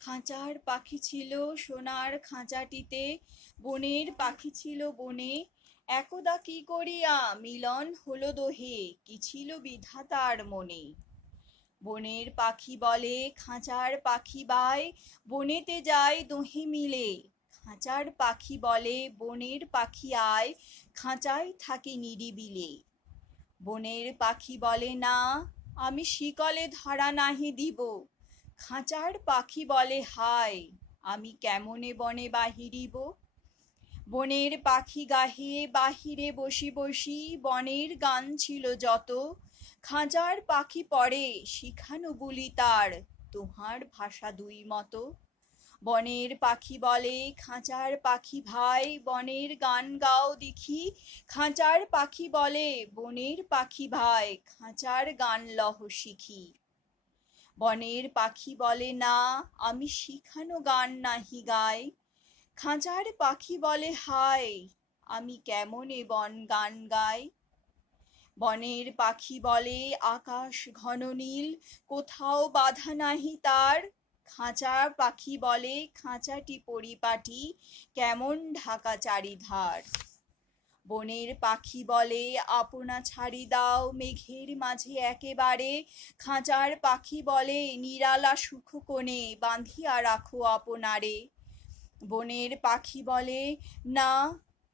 খাঁচার পাখি ছিল সোনার খাঁচাটিতে, বনের পাখি ছিল বনে। একদা কি করিয়া মিলন হলো দোহে, কি ছিল বিধাতার মনে। বনের পাখি বলে খাঁচার পাখি বাই, বনেতে যায় দোহে মিলে। খাঁচার পাখি বলে বনের পাখি আয়, খাঁচায় থাকে নিরিবিলে। বনের পাখি বলে না, আমি শিকলে ধরা নাহি দিব। খাঁচার পাখি বলে হায়, আমি কেমনে বনে বাহিরিব। বনের পাখি গাহে বাহিরে বসি বসি, বনের গান ছিল যত। খাঁচার পাখি পড়ে শিখানো বুলি তার, তোমার ভাষা দুই মতো। বনের পাখি বলে খাঁচার পাখি ভাই, বনের গান গাও দেখি। খাঁচার পাখি বলে বনের পাখি ভাই, খাঁচার গান লহ শিখি। বনের পাখি বলে না, আমি শিখানো গান নাহি গাই। খাঁচার পাখি বলে হায়, আমি কেমনে বন গান গাই। বনের পাখি বলে আকাশ ঘন নীল, কোথাও বাধা নাহি তার। খাঁচার পাখি বলে খাঁচাটি পরিপাটি, কেমন ঢাকা চারিধার। বনের পাখি বলে আপনা ছাড়ি দাও মেঘের মাঝে একেবারে। খাঁচার পাখি বলে নিরালা সুখ কোণে, বাঁধিয়া রাখো আপনারে। বনের পাখি বলে না,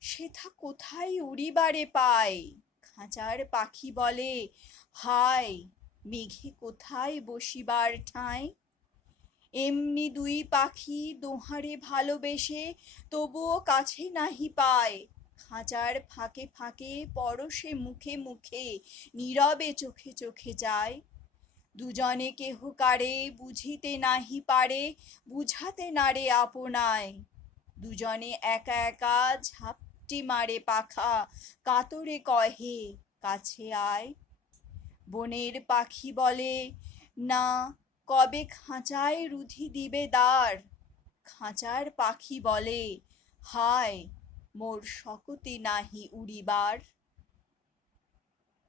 সেথা কোথায় উড়িবারে পায়। খাঁচার পাখি বলে হায়, মেঘে কোথায় বসিবার ঠাঁই। এমনি দুই পাখি দোহারে ভালোবেসে, তবুও কাছে নাহি পায়। খাঁচার ফাঁকে ফাঁকে পরশে মুখে মুখে, নীরবে চোখে চোখে যায়। দুজনে কেহ কারে বুঝিতে নাহি পারে, বুঝাতে নারে আপনায়। দুজনে একা একা ঝাপটি মারে পাখা, কাতরে কহে কাছে আয়। বনের পাখি বলে না, কবে খাঁচায় রুধি দিবে দ্বার। খাঁচার পাখি বলে হায়, মোর শকতি নাহি উড়িবার।